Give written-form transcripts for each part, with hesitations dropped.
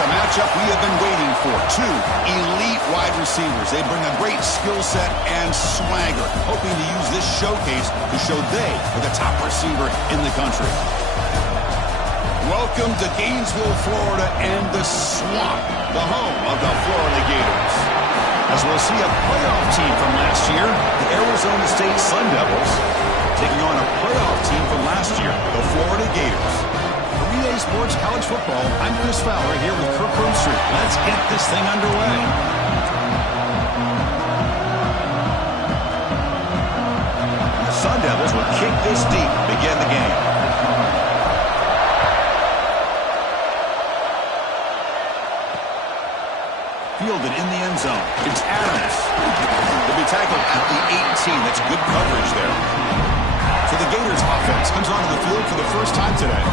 a matchup we have been waiting for. Two elite wide receivers. They bring a great skill set and swagger, hoping to use this showcase to show they are the top receiver in the country. Welcome to Gainesville, Florida, and the Swamp, the home of the Florida Gators. As we'll see a playoff team from last year, the Arizona State Sun Devils, taking on a playoff team from last year, the Florida Gators. For EA Sports College Football, I'm Chris Fowler here with Kirk Broomstreet. Let's get this thing underway. The Sun Devils will kick this deep to begin the game. Fielded in the end zone. It's Adams. He'll be tackled at the 18. That's good coverage there. So the Gators offense comes onto the field for the first time today.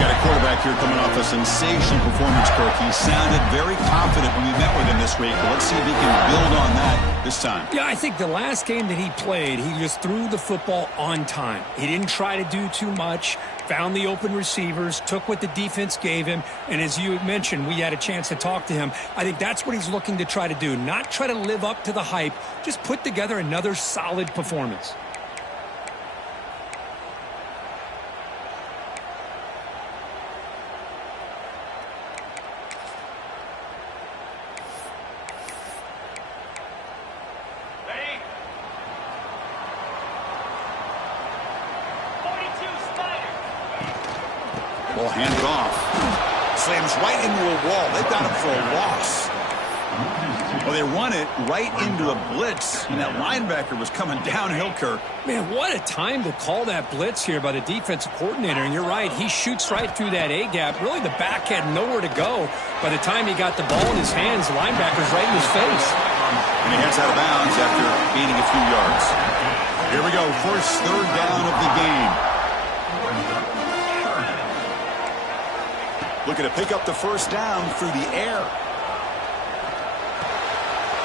Got a quarterback here coming off a sensational performance, Kirk. He sounded very confident when we met with him this week. But let's see if he can build on that this time. Yeah, I think the last game that he played, he just threw the football on time. He didn't try to do too much, found the open receivers, took what the defense gave him, and as you mentioned, we had a chance to talk to him. I think that's what he's looking to try to do, not try to live up to the hype, just put together another solid performance. Ball handed off. Slams right into a wall. They've got him for a loss. Well, they run it right into a blitz, and that linebacker was coming downhill, Kirk. Man, what a time to call that blitz here by the defensive coordinator. And you're right, he shoots right through that A-gap. Really, the back had nowhere to go. By the time he got the ball in his hands, the linebacker's right in his face. And he heads out of bounds after gaining a few yards. Here we go, first third down of the game. Looking to pick up the first down through the air.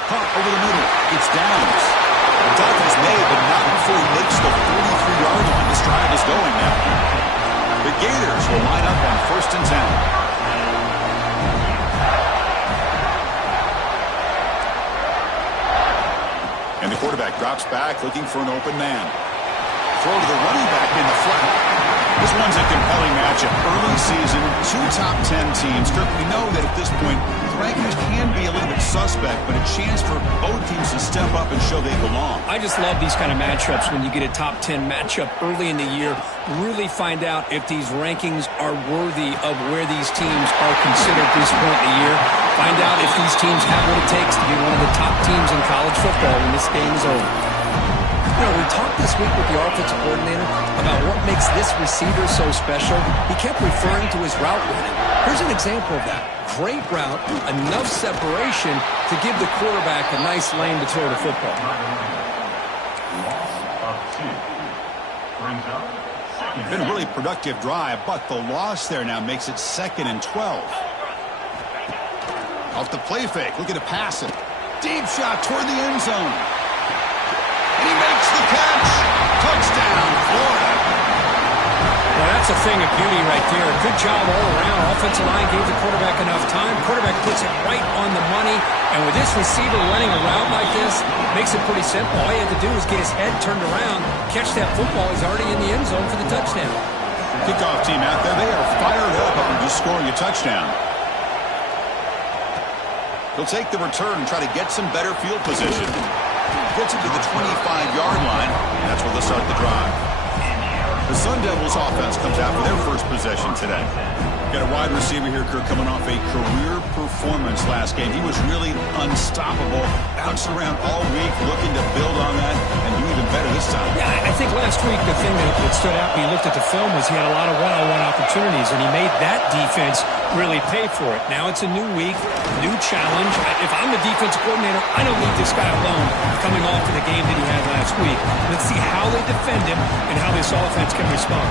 Punt over the middle. It's Downs. The tackle's made, but not before he makes the 43-yard line. This drive is going now. The Gators will line up on 1st and 10. And the quarterback drops back, looking for an open man. Throw to the running back in the flat. This one's a compelling matchup. Early season, two top 10 teams. Kirk, we know that at this point, the rankings can be a little bit suspect, but a chance for both teams to step up and show they belong. I just love these kind of matchups when you get a top 10 matchup early in the year. Really find out if these rankings are worthy of where these teams are considered this point in the year. Find out if these teams have what it takes to be one of the top teams in college football when this game is over. You know, we talked this week with the offensive coordinator about what makes this receiver so special. He kept referring to his route running. Here's an example of that. Great route, enough separation to give the quarterback a nice lane to throw the football. Been a really productive drive, but the loss there now makes it 2nd and 12. Off the play fake, looking to pass it. Deep shot toward the end zone. And he makes the catch. Touchdown, Florida. Well, that's a thing of beauty right there. Good job all around. Offensive line gave the quarterback enough time. Quarterback puts it right on the money. And with this receiver running around like this, makes it pretty simple. All he had to do was get his head turned around, catch that football. He's already in the end zone for the touchdown. Kickoff team out there. They are fired up after just scoring a touchdown. He'll take the return and try to get some better field position. Gets it to the 25-yard line, and that's where they'll start the drive. The Sun Devils offense comes out for their first possession today. Got a wide receiver here, Kirk, coming off a career performance last game. He was really unstoppable, bouncing around all week, looking to build on that and do even better this time. Yeah, I think last week the thing that stood out when you looked at the film was he had a lot of one-on-one opportunities, and he made that defense really pay for it. Now it's a new week, new challenge. If I'm the defensive coordinator, I don't need this guy alone coming off of the game that he had last week. Let's see how they defend him and how this offense can respond.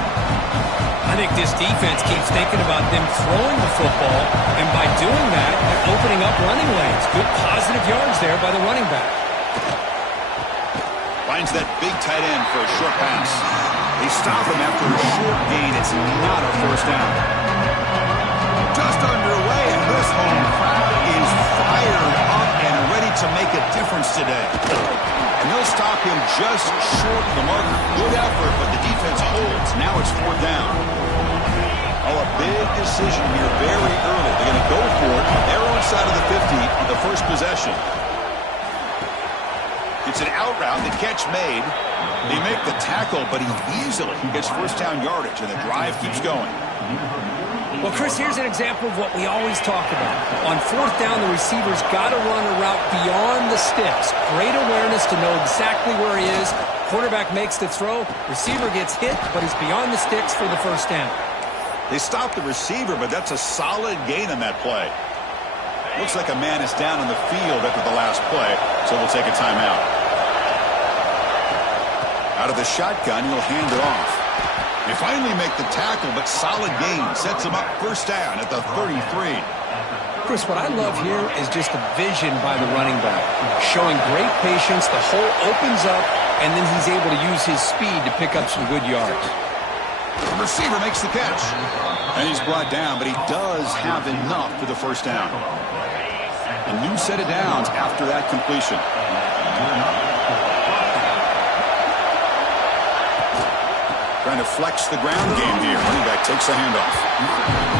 I think this defense keeps thinking about them throwing the football, and by doing that, they're opening up running lanes. Good positive yards there by the running back. Finds that big tight end for a short pass. They stop him after a short gain. It's not a first down. Just underway, and this This home crowd is fired up and ready to make a difference today. And they'll stop him just short of the marker. Good effort, but the defense holds. Now it's 4th down. Oh, a big decision here very early. They're going to go for it on their own side of the 50 on the first possession. It's an out route. The catch made. They make the tackle, but he easily gets first down yardage, and the drive keeps going. Well, Chris, here's an example of what we always talk about. On 4th down, the receiver's got to run a route beyond the sticks. Great awareness to know exactly where he is. Quarterback makes the throw. Receiver gets hit, but he's beyond the sticks for the first down. They stop the receiver, but that's a solid gain on that play. Looks like a man is down on the field after the last play, so we'll take a timeout. Out of the shotgun, he'll hand it off. They finally make the tackle, but solid gain sets him up first down at the 33. Chris, what I love here is just the vision by the running back. Showing great patience, the hole opens up, and then he's able to use his speed to pick up some good yards. The receiver makes the catch. And he's brought down, but he does have enough for the first down. A new set of downs after that completion. Trying to flex the ground game here. Running back takes the handoff.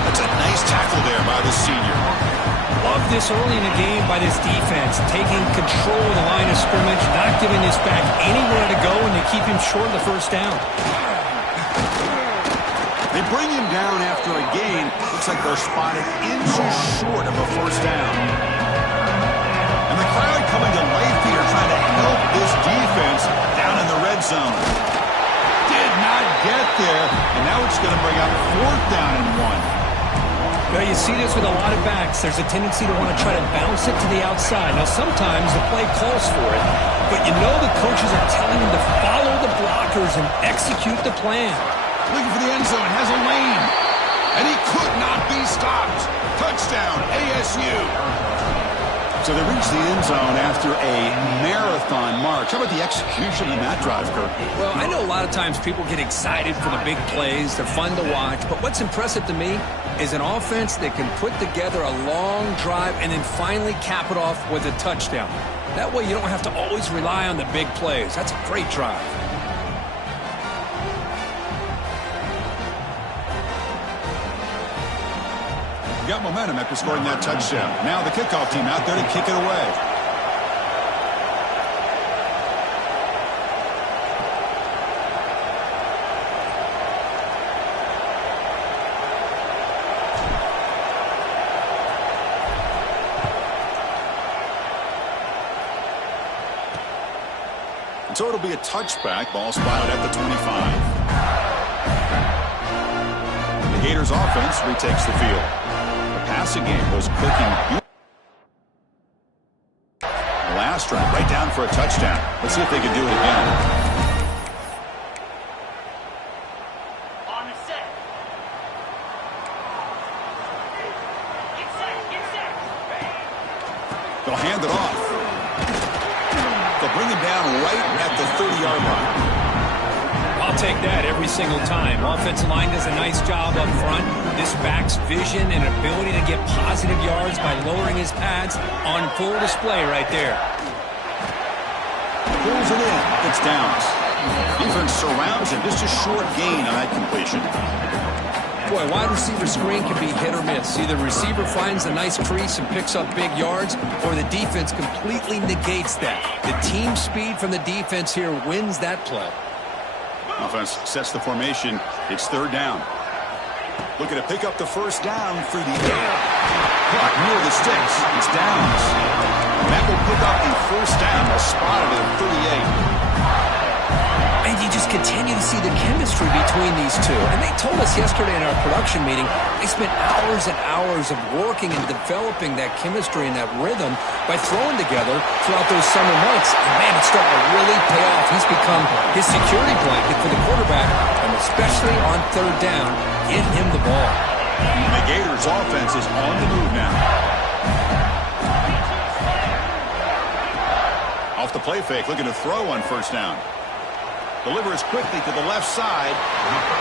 That's a nice tackle there by the senior. Love this early in the game by this defense. Taking control of the line of scrimmage, not giving this back anywhere to go, and they keep him short of the first down. They bring him down after a gain. Looks like they're spotted inches short of a first down. And the crowd coming to life here trying to help this defense down in the red zone. Did not get there, and now it's going to bring up 4th down and 1. Well, you see this with a lot of backs. There's a tendency to want to try to bounce it to the outside. Now, sometimes the play calls for it, but you know the coaches are telling them to follow the blockers and execute the plan. Looking for the end zone, has a lane, and he could not be stopped. Touchdown, ASU. So they reach the end zone after a marathon march. How about the execution in that drive, Kirk? Well, I know a lot of times people get excited for the big plays. They're fun to watch. But what's impressive to me is an offense that can put together a long drive and then finally cap it off with a touchdown. That way you don't have to always rely on the big plays. That's a great drive. Got momentum after scoring that touchdown. Now the kickoff team out there to kick it away. And so it'll be a touchback. Ball spotted at the 25. The Gators offense retakes the field. Passing game was clicking. Last drive, right down for a touchdown. Let's see if they can do it again. On the set. Get set. They'll hand it off. They'll bring him down right at the 30-yard line. I'll take that every single time. Offensive line does a nice job up front. This back's vision and ability to get positive yards by lowering his pads on full display right there. Pulls it in. It's downs. Defense surrounds him. Just a short gain on that completion. Boy, wide receiver screen can be hit or miss. Either receiver finds a nice crease and picks up big yards, or the defense completely negates that. The team speed from the defense here wins that play. Offense sets the formation. It's 3rd down. Looking to pick up the first down through the air. Clock near the sticks. It's downs. That will pick up the first down. A spot at 38. And you just continue to see the chemistry between these two. And they told us yesterday in our production meeting, they spent hours and hours of working and developing that chemistry and that rhythm by throwing together throughout those summer months. And man, it's starting to really pay off. He's become his security blanket for the quarterback, and especially on 3rd down, get him the ball. The Gators offense is on the move now. Off the play fake, looking to throw on first down. Delivers quickly to the left side.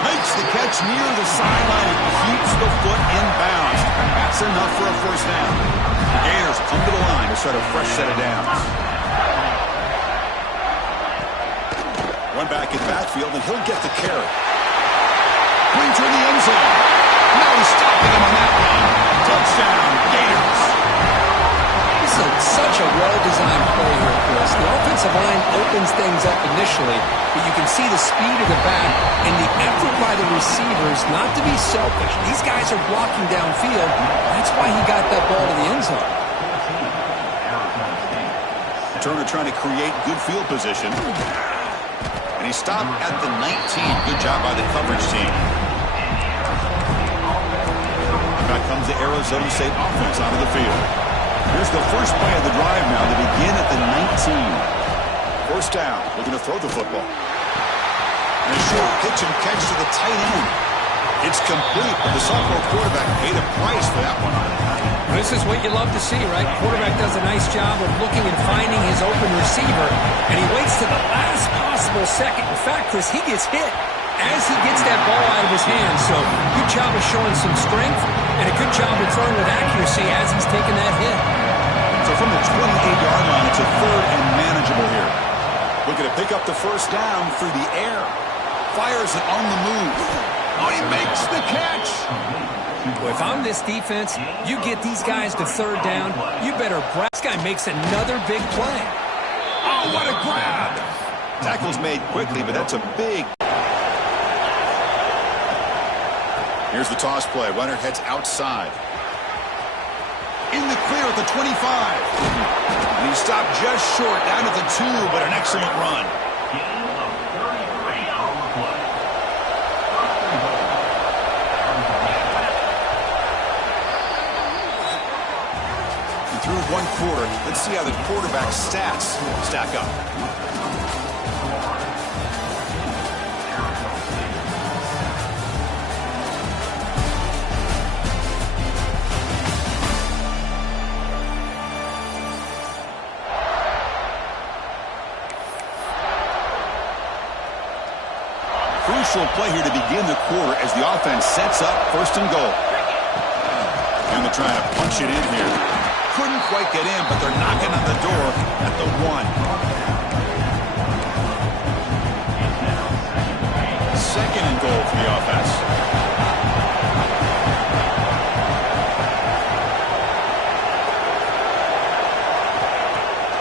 Makes the catch near the sideline and keeps the foot in bounds. That's enough for a first down. The Gators come to the line to start a fresh set of downs. One back in backfield, and he'll get the carry. Into the end zone. No stopping him on that one. Touchdown, Gators. This is such a well-designed play here, Chris. The offensive line opens things up initially, but you can see the speed of the back and the effort by the receivers not to be selfish. These guys are blocking downfield. That's why he got that ball to the end zone. Turner trying to create good field position. And he stopped at the 19. Good job by the coverage team. Back comes the Arizona State offense onto the field. Here's the first play of the drive now. They begin at the 19. First down, looking to throw the football. And a short pitch and catch to the tight end. It's complete, but the sophomore quarterback paid a price for that one. This is what you love to see, right? Quarterback does a nice job of looking and finding his open receiver, and he waits to the last possible second. In fact, Chris, he gets hit as he gets that ball out of his hands. So good job of showing some strength, and a good job of throwing with accuracy as he's taking that hit. So from the 28-yard line, it's a third and manageable here. Looking to pick up the first down through the air. Fires it on the move. Oh, he makes the catch. Well, if I'm this defense, you get these guys to third down, you better grab. This guy makes another big play. Oh, what a grab. Tackle's made quickly, but that's a big... Here's the toss play. Runner heads outside. In the clear at the 25. And he stopped just short, down at the 2, but an excellent run. Through one quarter, let's see how the quarterback's stats stack up. Crucial play here to begin the quarter as the offense sets up first and goal. And they're trying to punch it in here. Couldn't quite get in, but they're knocking on the door at the 1. Second and goal for the offense.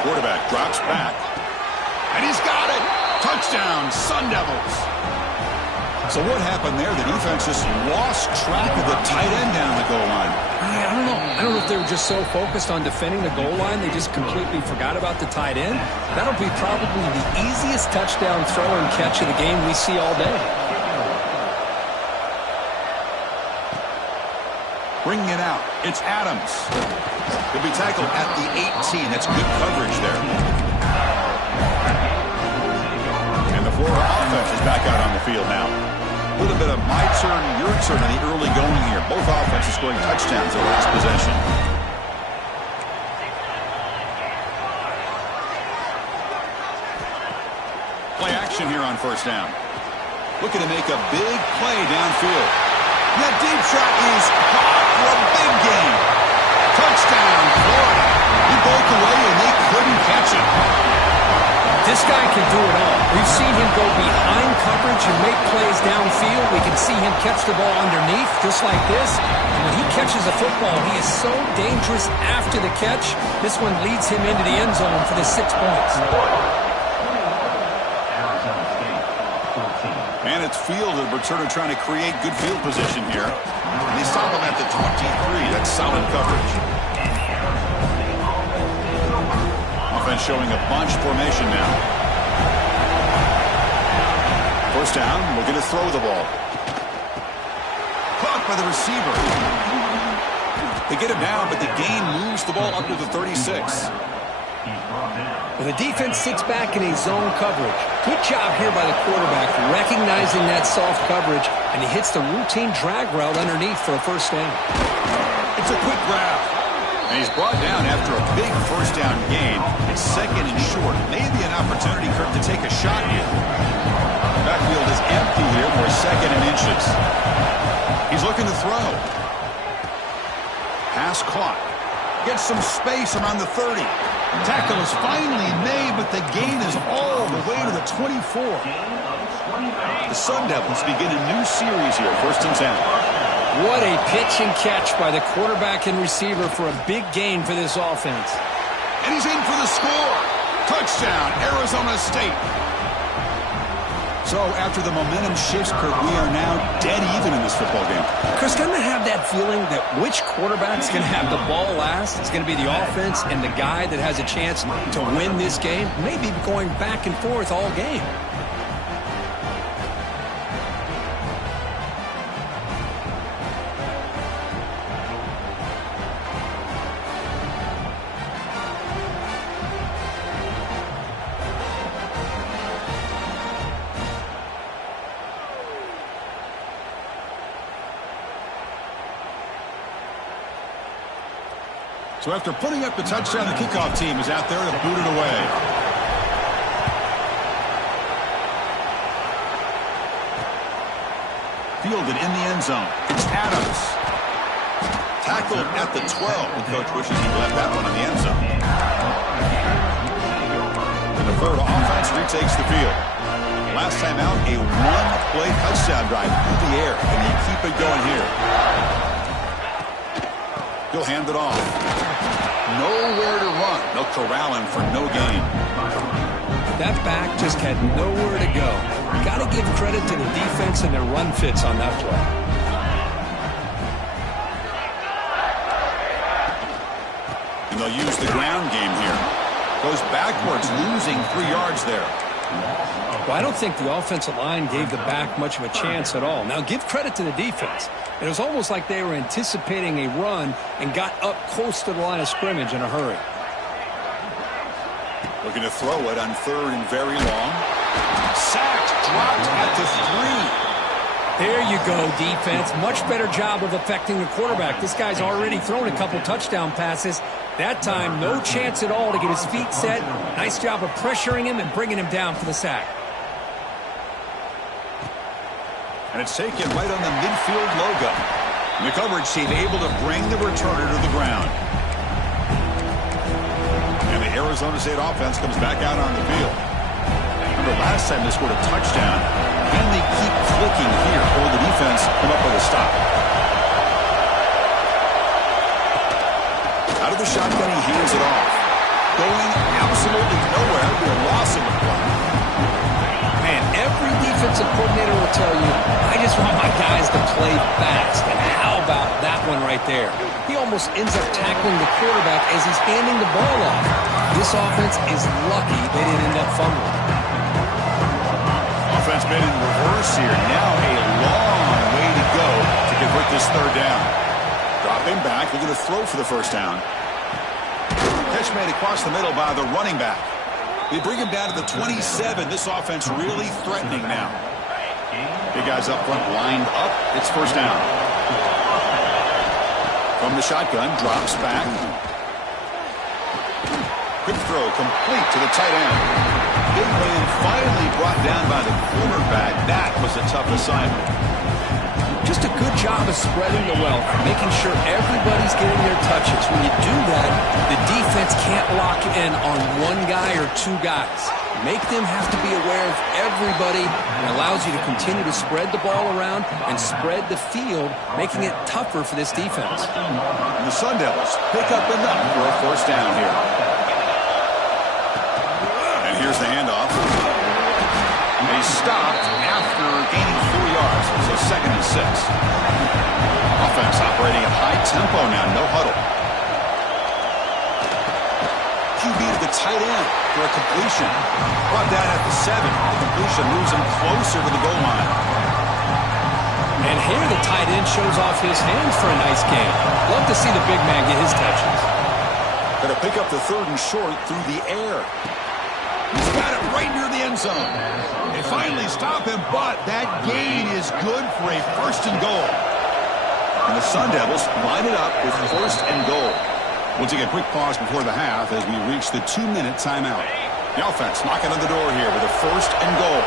Quarterback drops back. And he's got it! Touchdown, Sun Devils! So what happened there? The defense just lost track of the tight end down the goal line. I don't know. I don't know if they were just so focused on defending the goal line, they just completely forgot about the tight end. That'll be probably the easiest touchdown throw and catch of the game we see all day. Bringing it out, it's Adams. He'll be tackled at the 18. That's good coverage there. And the Florida offense is back out on the field now. A little bit of my turn, your turn in the early going here. Both offenses scoring touchdowns in the last possession. Play action here on first down. Looking to make a big play downfield. That deep shot is caught for a big gain. Touchdown, Florida. He broke away and they couldn't catch him. This guy can do it all. We've seen him go behind coverage and make plays downfield. We can see him catch the ball underneath, just like this. And when he catches a football, he is so dangerous after the catch. This one leads him into the end zone for the 6 points. And it's fielded. Returner trying to create good field position here. And they stop him at the 23. That's solid coverage. Offense showing a bunch formation now. First down, looking to throw the ball. Caught by the receiver. They get him down, but the gain moves the ball up to the 36. Well, the defense sits back in a zone coverage. Good job here by the quarterback, recognizing that soft coverage, and he hits the routine drag route underneath for a first down. It's a quick grab. And he's brought down after a big first down gain. It's second and short. Maybe an opportunity, Kirk, to take a shot here. The backfield is empty here for a second and inches. He's looking to throw. Pass caught. Gets some space around the 30. Tackle is finally made, but the gain is all the way to the 24. The Sun Devils begin a new series here, 1st and 10. What a pitch and catch by the quarterback and receiver for a big gain for this offense. And he's in for the score. Touchdown, Arizona State. So after the momentum shifts, Kurt, we are now dead even in this football game. Chris, going to have that feeling that which quarterback's going to have the ball last? It's going to be the offense, and the guy that has a chance to win this game may be going back and forth all game. So after putting up the touchdown, the kickoff team is out there to boot it away. Fielded in the end zone. It's Adams. Tackled at the 12. The coach wishes he left that one in the end zone. And the third offense retakes the field. Last time out, a one-play touchdown drive through the air. Can he keep it going here? He'll hand it off. Nowhere to run. They'll corral him for no gain. That back just had nowhere to go. Got to give credit to the defense and their run fits on that play. And they'll use the ground game here. Goes backwards, losing 3 yards there. Well, I don't think the offensive line gave the back much of a chance at all. Now, give credit to the defense. It was almost like they were anticipating a run and got up close to the line of scrimmage in a hurry. Looking to throw it on 3rd and very long. Sacked, dropped at the 3. There you go, defense. Much better job of affecting the quarterback. This guy's already thrown a couple touchdown passes. That time, no chance at all to get his feet set. Nice job of pressuring him and bringing him down for the sack. And it's taken right on the midfield logo. And the coverage team able to bring the returner to the ground. And the Arizona State offense comes back out on the field. Remember last time they scored a touchdown. Can they keep clicking here, or will the defense come up with a stop? Out of the shotgun, he hands it off. Going absolutely nowhere. It'll be a loss of the play. Man, every defensive coordinator will tell you, I just want my guys to play fast. And how about that one right there? He almost ends up tackling the quarterback as he's handing the ball off. This offense is lucky they didn't end up fumbling. Offense been in reverse here. Now a long way to go to convert this 3rd down. Dropping back, looking to throw for the 1st down. Catch made across the middle by the running back. They bring him down to the 27. This offense really threatening now. Big guys up front lined up. It's 1st down. From the shotgun, drops back. Quick throw complete to the tight end. Big man finally brought down by the cornerback. That was a tough assignment. Just a good job of spreading the wealth, making sure everybody's getting their touches. When you do that, the defense can't lock in on one guy or 2 guys. Make them have to be aware of everybody. It allows you to continue to spread the ball around and spread the field, making it tougher for this defense. And the Sun Devils pick up enough for a 1st down here. And here's the handoff. They stopped after gaining 4 yards, so 2nd and 6. Offense operating at high tempo now, no huddle. QB to the tight end for a completion. Brought down at the 7. The completion moves him closer to the goal line. And here the tight end shows off his hands for a nice game. Love to see the big man get his touches. Going to pick up the 3rd and short through the air. He's got it right near the end zone. They finally stop him, but that gain is good for a 1st and goal. And the Sun Devils line it up with 1st and goal. We'll take a quick pause before the half as we reach the 2-minute timeout. The offense knocking on the door here with a 1st and goal.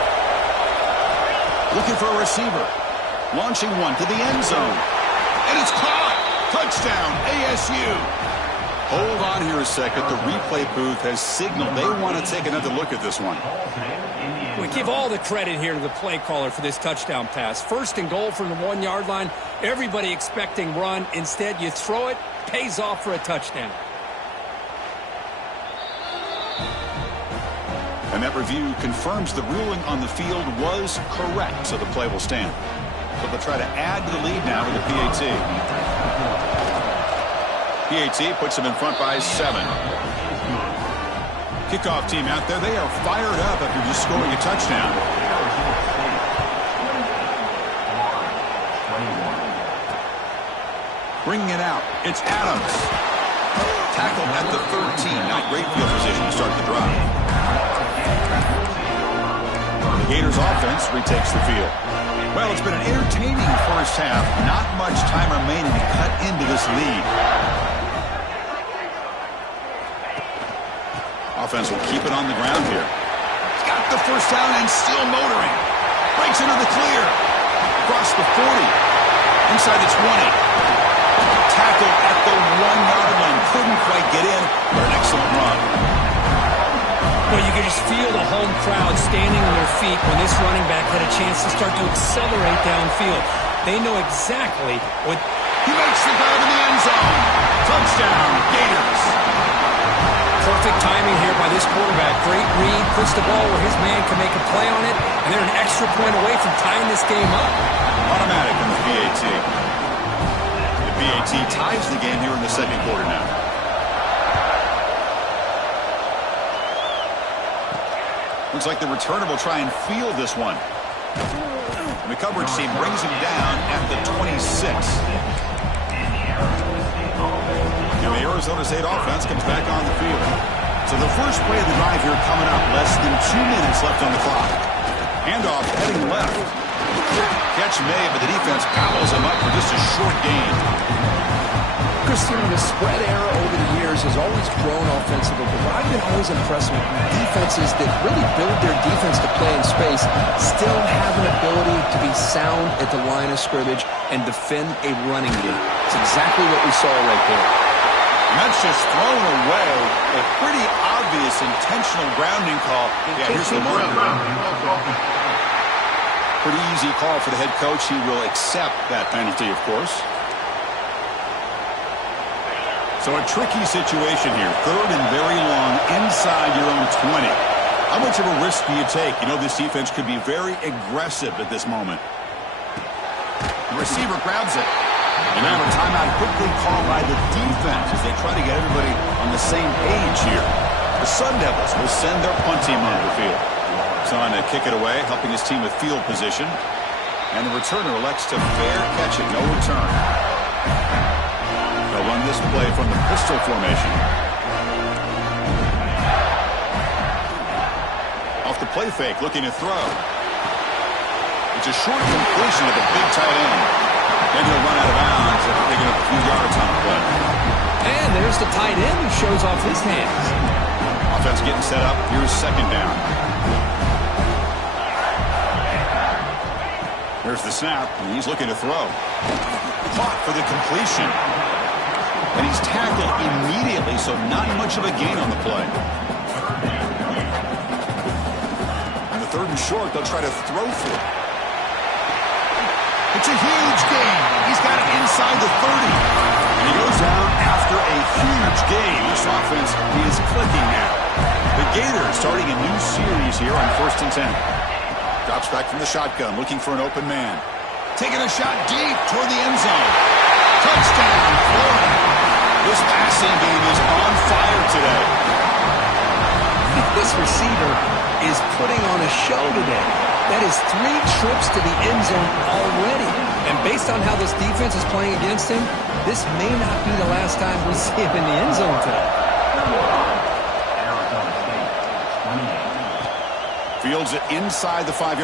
Looking for a receiver. Launching one to the end zone. And it's caught. Touchdown, ASU. Hold on here a second. The replay booth has signaled they want to take another look at this one. We give all the credit here to the play caller for this touchdown pass. 1st and goal from the 1-yard line. Everybody expecting run. Instead, you throw it. Pays off for a touchdown. And that review confirms the ruling on the field was correct, so the play will stand. But they'll try to add to the lead now with the PAT. PAT puts them in front by 7. Kickoff team out there. They are fired up after just scoring a touchdown. Bringing it out. It's Adams. Tackled at the 13. Not great field position to start the drive. The Gators offense retakes the field. Well, it's been an entertaining first half. Not much time remaining to cut into this lead. Offense will keep it on the ground here. He's got the first down and still motoring. Breaks into the clear. Across the 40. Inside the 20. Tackle at the 1-yard line. Couldn't quite get in, but an excellent run. Well, you can just feel the home crowd standing on their feet when this running back had a chance to start to accelerate downfield. They know exactly what... He makes the grab in the end zone. Touchdown, Gators. Perfect timing here by this quarterback. Great read, puts the ball where his man can make a play on it, and they're an extra point away from tying this game up. Automatic in the PAT. PAT ties the game here in the second quarter now. Looks like the returner will try and field this one. And the coverage team brings him down at the 26. And the Arizona State offense comes back on the field. So the first play of the drive here coming up. Less than 2 minutes left on the clock. Handoff heading left. Catch made, but the defense gobbles him up for just a short gain. Christian, the spread era over the years has always grown offensively, but what I've been always impressed with defenses that really build their defense to play in space still have an ability to be sound at the line of scrimmage and defend a running game. It's exactly what we saw right there. And that's just thrown away. A pretty obvious intentional grounding call. Yeah, here's the marker. Pretty easy call for the head coach. He will accept that penalty, of course. So a tricky situation here. 3rd and very long inside your own 20. How much of a risk do you take? You know this defense could be very aggressive at this moment. The receiver grabs it. And now a timeout quickly called by the defense as they try to get everybody on the same page here. The Sun Devils will send their punt team onto the field. Son to kick it away, helping his team with field position. And the returner elects to fair catch it. No return. They'll run this play from the pistol formation. Off the play fake, looking to throw. It's a short completion of the big tight end. Then he'll run out of bounds after picking up a few yards on the play. And there's the tight end who shows off his hands. Offense getting set up. Here's 2nd down. There's the snap, and he's looking to throw. Caught for the completion. And he's tackled immediately, so not much of a gain on the play. On the 3rd and short, they'll try to throw for it. It's a huge gain. He's got it inside the 30. And he goes down after a huge gain. This offense is clicking now. The Gators starting a new series here on 1st and 10. Drops back from the shotgun, looking for an open man. Taking a shot deep toward the end zone. Touchdown, Florida. This passing game is on fire today. This receiver is putting on a show today. That is 3 trips to the end zone already. And based on how this defense is playing against him, this may not be the last time we see him in the end zone today. Fields it inside the 5-yard